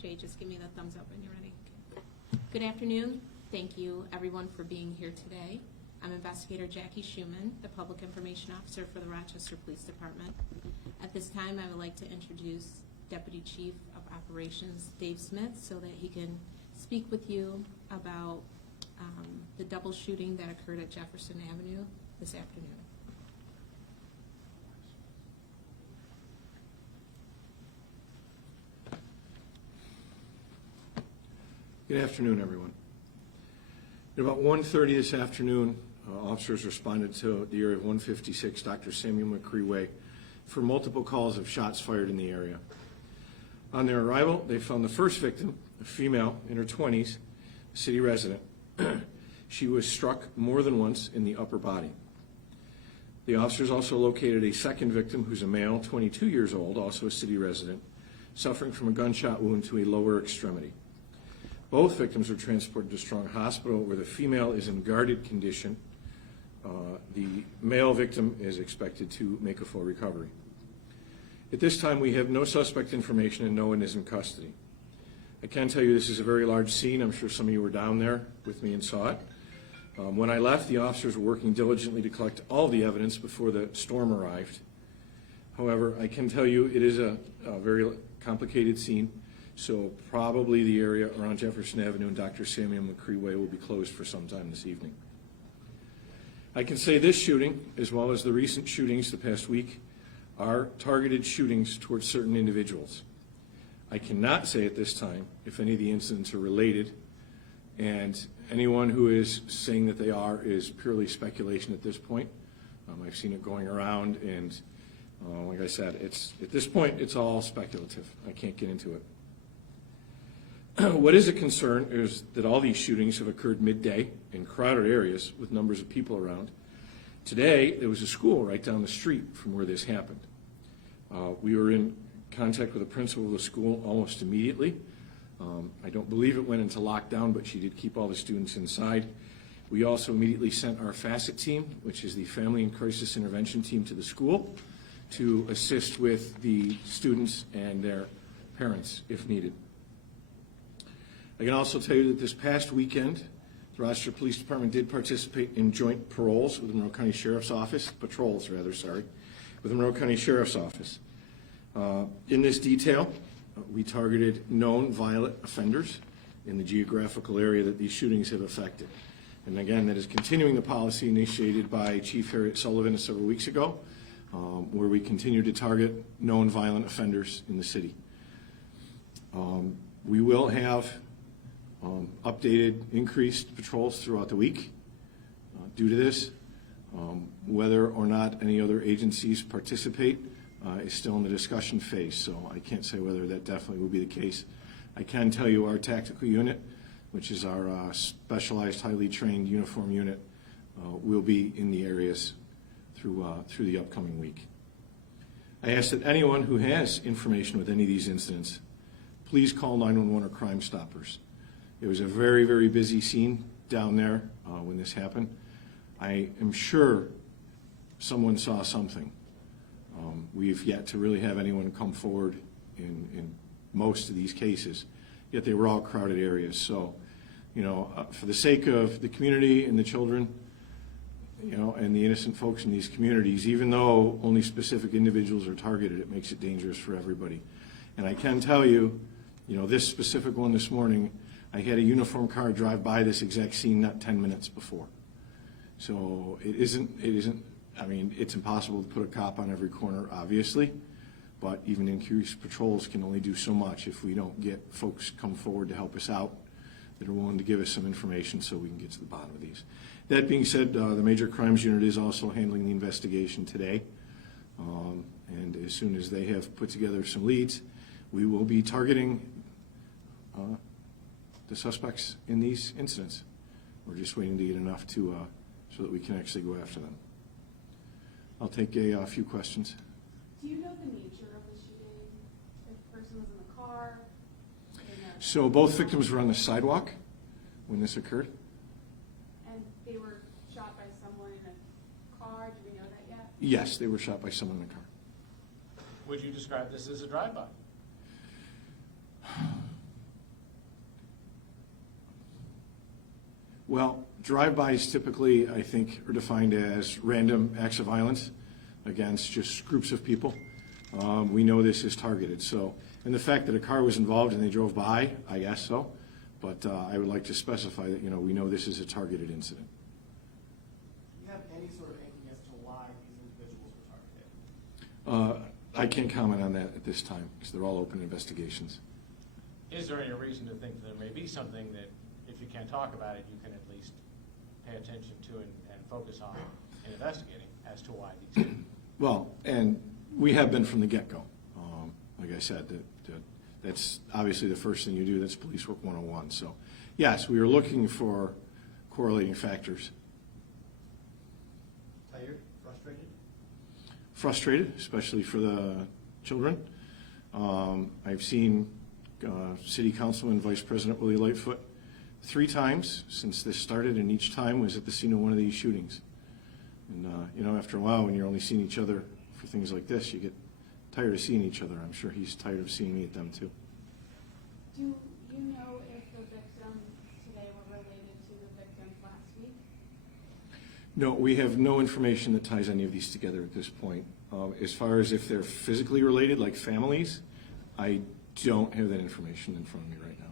Shay, just give me the thumbs up when you're ready. Okay. Good afternoon. Thank you, everyone, for being here today. I'm Investigator Jackie Schumann, the Public Information Officer for the Rochester Police Department. At this time, I would like to introduce Deputy Chief of Operations, Dave Smith, so that he can speak with you about the double shooting that occurred at Jefferson Avenue this afternoon. Good afternoon, everyone. At about 1:30 this afternoon, officers responded to the area of 156 Dr. Samuel McCree Way for multiple calls of shots fired in the area. On their arrival, they found the first victim, a female in her 20s, a city resident. She was struck more than once in the upper body. The officers also located a second victim, who's a male, 22 years old, also a city resident, suffering from a gunshot wound to a lower extremity. Both victims were transported to Strong Hospital, where the female is in guarded condition. The male victim is expected to make a full recovery. At this time, we have no suspect information and no one is in custody. I can tell you this is a very large scene. I'm sure some of you were down there with me and saw it. When I left, the officers were working diligently to collect all the evidence before the storm arrived. However, I can tell you it is a very complicated scene. So probably the area around Jefferson Avenue and Dr. Samuel McCree Way will be closed for some time this evening. I can say this shooting, as well as the recent shootings the past week, are targeted shootings towards certain individuals. I cannot say at this time if any of the incidents are related, and anyone who is saying that they are is purely speculation at this point. I've seen it going around, and like I said, at this point it's all speculative. I can't get into it. What is a concern is that all these shootings have occurred midday in crowded areas with numbers of people around. Today, there was a school right down the street from where this happened. We were in contact with the principal of the school almost immediately. I don't believe it went into lockdown, but she did keep all the students inside. We also immediately sent our FACET team, which is the Family and Crisis Intervention team, to the school to assist with the students and their parents if needed. I can also tell you that this past weekend, the Rochester Police Department did participate in joint patrols with the Monroe County Sheriff's Office, with the Monroe County Sheriff's Office. In this detail, we targeted known violent offenders in the geographical area that these shootings have affected. And again, that is continuing the policy initiated by Chief Harriet Sullivan several weeks ago, where we continue to target known violent offenders in the city. We will have updated, increased patrols throughout the week due to this. Whether or not any other agencies participate is still in the discussion phase, so I can't say whether that definitely will be the case. I can tell you our tactical unit, which is our specialized, highly trained uniform unit, will be in the areas through the upcoming week. I ask that anyone who has information with any of these incidents, please call 911 or Crime Stoppers. It was a very, very busy scene down there when this happened. I am sure someone saw something. We've yet to really have anyone come forward in most of these cases, yet they were all crowded areas. So, for the sake of the community and the children, and the innocent folks in these communities, even though only specific individuals are targeted, it makes it dangerous for everybody. And I can tell you, this specific one this morning, I had a uniformed car drive by this exact scene not 10 minutes before. So it isn't, I mean, it's impossible to put a cop on every corner, obviously, but even increased patrols can only do so much if we don't get folks come forward to help us out that are willing to give us some information so we can get to the bottom of these. That being said, the Major Crimes Unit is also handling the investigation today, and as soon as they have put together some leads, we will be targeting the suspects in these incidents. We're just waiting to get enough to so that we can actually go after them. I'll take a few questions. Do you know the nature of the shooting? If the person was in the car? So both victims were on the sidewalk when this occurred. And they were shot by someone in a car? Do we know that yet? Yes, they were shot by someone in a car. Would you describe this as a drive-by? Well, drive-bys typically, I think, are defined as random acts of violence against just groups of people. We know this is targeted, so, and the fact that a car was involved and they drove by, I guess so, but I would like to specify that, we know this is a targeted incident. Do you have any sort of inkling as to why these individuals were targeted? I can't comment on that at this time, because they're all open investigations. Is there any reason to think that there may be something that, if you can't talk about it, you can at least pay attention to and focus on in investigating as to why these did? Well, and we have been from the get-go. Like I said, that's obviously the first thing you do. That's police work 101. So, yes, we are looking for correlating factors. Tired? Frustrated? Frustrated, especially for the children. I've seen City Councilman Vice President Willie Lightfoot 3 times since this started, and each time was at the scene of one of these shootings. And after a while, when you're only seeing each other for things like this, you get tired of seeing each other. I'm sure he's tired of seeing me at them too. Do you know if the victims today were related to the victims last week? No, we have no information that ties any of these together at this point. As far as if they're physically related, like families, I don't have that information in front of me right now.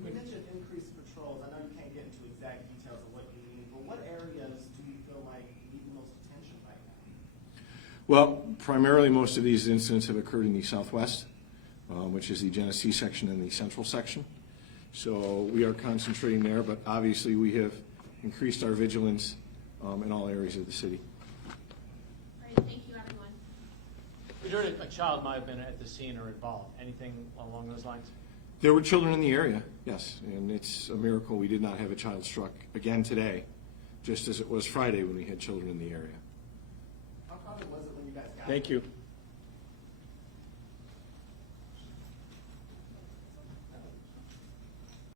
When you mentioned increased patrols, I know you can't get into exact details of what you mean, but what areas do you feel like need the most attention right now? Well, primarily most of these incidents have occurred in the southwest, which is the Genesee section and the central section. So we are concentrating there, but obviously we have increased our vigilance in all areas of the city. All right, thank you, everyone. We heard a child might have been at the scene or involved. Anything along those lines? There were children in the area, yes, and it's a miracle we did not have a child struck again today, just as it was Friday when we had children in the area. How crowded was it when you guys got Thank there? you.